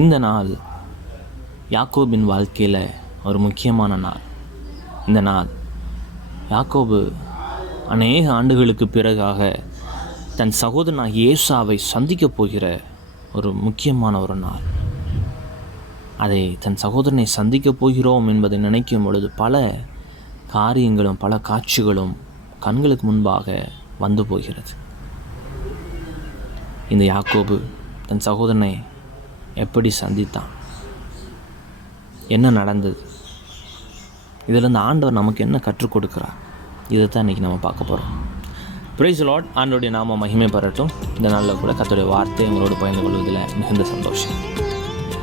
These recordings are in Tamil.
இந்த நாள் யாக்கோபின் வாழ்க்கையில் ஒரு முக்கியமான நாள். இந்த நாள் யாக்கோபு அநேக ஆண்டுகளுக்கு பிறகாக தன் சகோதரனாகிய ஏசாவை சந்திக்கப் போகிற ஒரு முக்கியமான ஒரு நாள். அதை தன் சகோதரனை சந்திக்கப் போகிறோம் என்பதை நினைக்கும் பொழுது பல காரியங்களும் பல காட்சிகளும் கண்களுக்கு முன்பாக வந்து போகிறது. இந்த யாக்கோபு தன் சகோதரனை எப்படி சந்தித்தான், என்ன நடந்தது, இதிலிருந்து ஆண்டவர் நமக்கு என்ன கற்றுக் கொடுக்குறார், இதை தான் இன்றைக்கி நம்ம பார்க்க போகிறோம். Praise Lord. ஆண்டவருடைய நாம மகிமை பெறட்டும். இந்த நாளில் கூட கர்த்தருடைய வார்த்தை எங்களோடு பகிர்ந்து கொள்வதில் மிகுந்த சந்தோஷம்.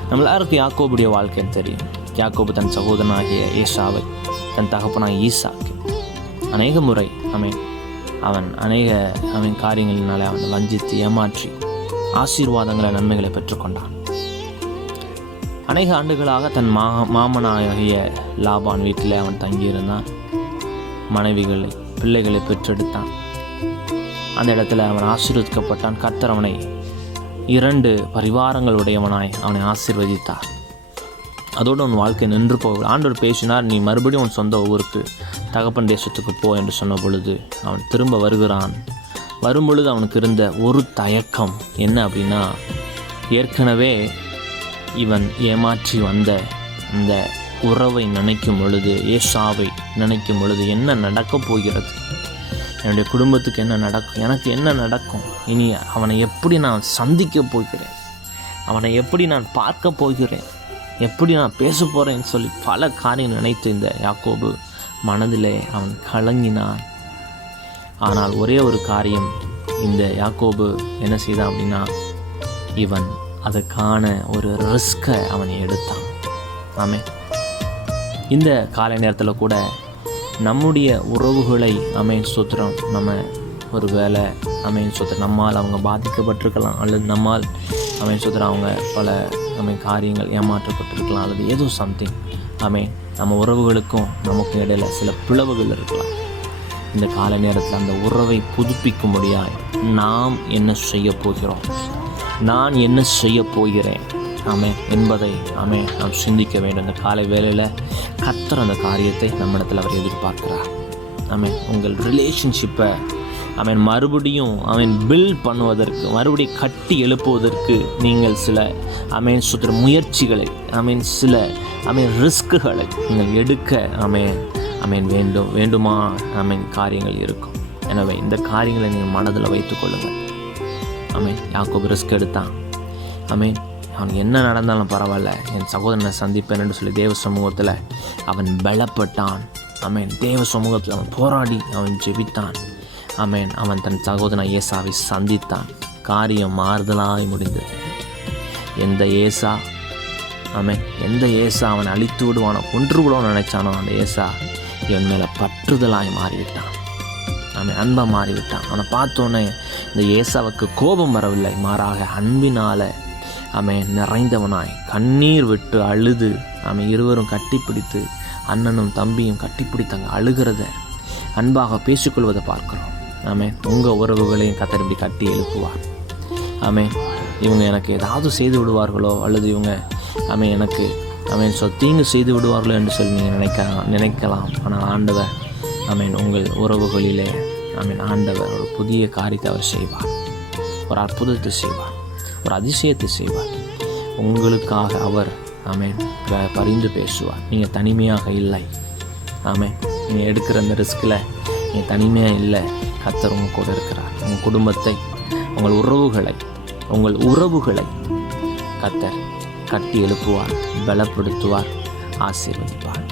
நம்ம எல்லாருக்கும் யாக்கோபுடைய வாழ்க்கைன்னு தெரியும். யாக்கோபு தன் சகோதரனாகிய ஏசாவை தன் தகப்பனாகிய ஈசாக்கு அநேக முறை அவன் அநேக காரியங்களினாலே அவனை வஞ்சித்து ஏமாற்றி ஆசீர்வாதங்களை நன்மைகளை பெற்றுக்கொண்டான். அநேக ஆண்டுகளாக தன் மாமனாகிய லாபான் வீட்டில் அவன் தங்கியிருந்தான். மனைவிகளை பிள்ளைகளை பெற்றெடுத்தான். அந்த இடத்துல அவன் ஆசீர்வதிக்கப்பட்டான். கர்த்தர் அவனை 2 பரிவாரங்கள் உடையவனாய் அவனை ஆசீர்வதித்தார். அதோடு அவன் வாழ்க்கை நின்று போக ஆண்டவர் பேசினார், நீ மறுபடியும் அவன் சொந்த ஊருக்கு தகப்பன் தேசத்துக்கு போ என்று சொன்ன பொழுது அவன் திரும்ப வருகிறான். வரும்பொழுது அவனுக்கு இருந்த ஒரு தயக்கம் என்ன அப்படின்னா, ஏற்கனவே இவன் ஏமாற்றி வந்த இந்த உறவை நினைக்கும் பொழுது, ஏசாவை நினைக்கும் பொழுது என்ன நடக்கப் போகிறது, என்னுடைய குடும்பத்துக்கு என்ன நடக்கும், எனக்கு என்ன நடக்கும், இனி அவனை எப்படி நான் சந்திக்க போகிறேன், அவனை எப்படி நான் பார்க்க போகிறேன், எப்படி நான் பேச போகிறேன்னு சொல்லி பல காரியம் நினைத்து இந்த யாக்கோபு மனதிலே அவன் கலங்கினான். ஆனால் ஒரே ஒரு காரியம் இந்த யாக்கோபு என்ன செய்தான் அப்படின்னா, இவன் அதுக்கான ஒரு ரிஸ்கை அவன் எடுத்தான். இந்த காலை நேரத்தில் கூட நம்முடைய உறவுகளை ஸ்தோத்திரம், நம்ம ஒரு வேலை ஸ்தோத்திரம் நம்மால் அவங்க பாதிக்கப்பட்டிருக்கலாம், அல்லது நம்மால் ஸ்தோத்திரம் அவங்க பல காரியங்கள் ஏமாற்றப்பட்டிருக்கலாம், அல்லது ஏதோ சம்திங் நம்ம உறவுகளுக்கும் நமக்கும் இடையில் சில பிளவுகள் இருக்கலாம். இந்த காலை நேரத்தில் அந்த உறவை புதுப்பிக்கும்படியாய் நாம் என்ன செய்ய போகிறோம், நான் என்ன செய்ய போகிறேன் என்பதை நாம் சிந்திக்க வேண்டும். இந்த காலை வேளையில் கர்த்தர் அந்த காரியத்தை நம்மிடத்தில் அவர் எதிர்பார்க்கிறார். உங்கள் ரிலேஷன்ஷிப்பை மறுபடியும் பில்ட் பண்ணுவதற்கு, மறுபடியும் கட்டி எழுப்புவதற்கு நீங்கள் சில சுத்திர முயற்சிகளை சில ரிஸ்க்குகளை நீங்கள் எடுக்க வேண்டுமா காரியங்கள் இருக்கும். எனவே இந்த காரியங்களை நீங்கள் மனதில் வைத்துக் கொள்ளுங்கள். யாக்கோபு ரிஸ்க் எடுத்தான். அவன் என்ன நடந்தாலும் பரவாயில்ல, என் சகோதரனை சந்திப்பேன் என்று சொல்லி தேவ சமூகத்தில் அவன் பலப்பட்டான். தேவ சமூகத்தில் அவன் போராடி அவன் ஜெபித்தான். அவன் தன் சகோதரன் ஏசாவை சந்தித்தான். காரியம் மாறுதலாய் முடிந்தது. எந்த ஏசா அவனை அழித்து விடுவானோ, கொன்று கூட நினைச்சானோ, அந்த ஏசா இவன் மேலே பற்றுதலாய் மாறிவிட்டான். அன்பாக மாறிவிட்டான். அவனை பார்த்தோன்னே இந்த ஏசாவுக்கு கோபம் வரவில்லை, மாறாக அன்பினால் நிறைந்தவனாய் கண்ணீர் விட்டு அழுது இருவரும் கட்டிப்பிடித்து, அண்ணனும் தம்பியும் கட்டிப்பிடித்தாங்க. அழுகிறத அன்பாக பேசிக்கொள்வதை பார்க்குறோம். உங்கள் உறவுகளையும் கர்த்தர் இப்படி கட்டி எழுப்புவார். இவங்க எனக்கு ஏதாவது செய்து விடுவார்களோ, அல்லது இவங்க எனக்கு தீங்கு செய்து விடுவார்களோ என்று சொல்லி நீங்கள் நினைக்கலாம். ஆனால் ஆண்டவர் உங்கள் உறவுகளிலே ஆண்டவர் ஒரு புதிய காரியத்தை அவர் செய்வார், ஒரு அற்புதத்தை செய்வார், ஒரு அதிசயத்தை செய்வார். உங்களுக்காக அவர் பரிந்து பேசுவார். நீங்கள் தனிமையாக இல்லை. நீங்கள் எடுக்கிற அந்த ரிஸ்கில் நீங்கள் தனிமையாக இல்லை. கர்த்தர் உங்கள் கூட இருக்கிறார். உங்கள் குடும்பத்தை, உங்கள் உறவுகளை கர்த்தர் கட்டி எழுப்புவார், பலப்படுத்துவார், ஆசீர்வதிப்பார்.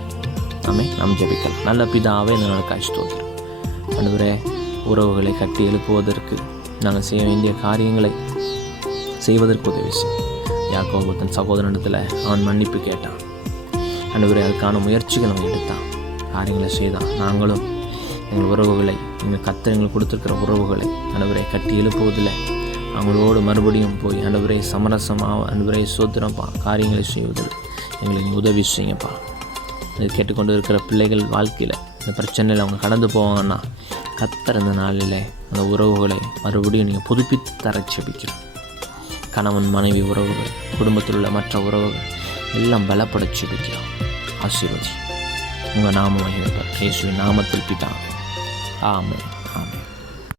நாம் ஜெபிக்கலாம். நல்ல பிதாவே, இந்த நாளுக்காய் ஸ்தோத்திரம். ஆண்டவரே, உறவுகளை கட்டி எழுப்புவதற்கு நாங்கள் செய்ய வேண்டிய காரியங்களை செய்வதற்கு உதவி செய்யும். யாக்கோபு தன் சகோதரனிடத்தில் அவன் மன்னிப்பு கேட்டான். ஆண்டவரே, அதுக்கான முயற்சிகள் அவன் எடுத்தான், காரியங்களை செய்தான். நாங்களும் எங்கள் உறவுகளை, எங்கள் கர்த்தர் எங்களுக்கு கொடுத்துருக்கிற உறவுகளை ஆண்டவரே கட்டி எழுப்புவதில் அவங்களோடு மறுபடியும் போய் ஆண்டவரே சமரசமாக ஆண்டவரே சோத்திரப்பா காரியங்களை செய்வதில் எங்களுக்கு உதவி செய்யுங்கப்பா. இது கேட்டுக்கொண்டு இருக்கிற பிள்ளைகள் வாழ்க்கையில் இந்த பிரச்சனையில் அவங்க கடந்து போவாங்கன்னா, கர்த்தர் இந்த நாளில் அந்த உறவுகளை மறுபடியும் நீங்கள் புதுப்பித்து தர ஜெபிக்கிறோம். கணவன் மனைவி உறவுகள், குடும்பத்தில் உள்ள மற்ற உறவுகள் எல்லாம் பலப்படச் செபிக்கிறோம். ஆசீர்வதி. உங்கள் நாம மகிமைப்பட இயேசுவின் நாமத்தில் பிதாவே. ஆமென். ஆமென்.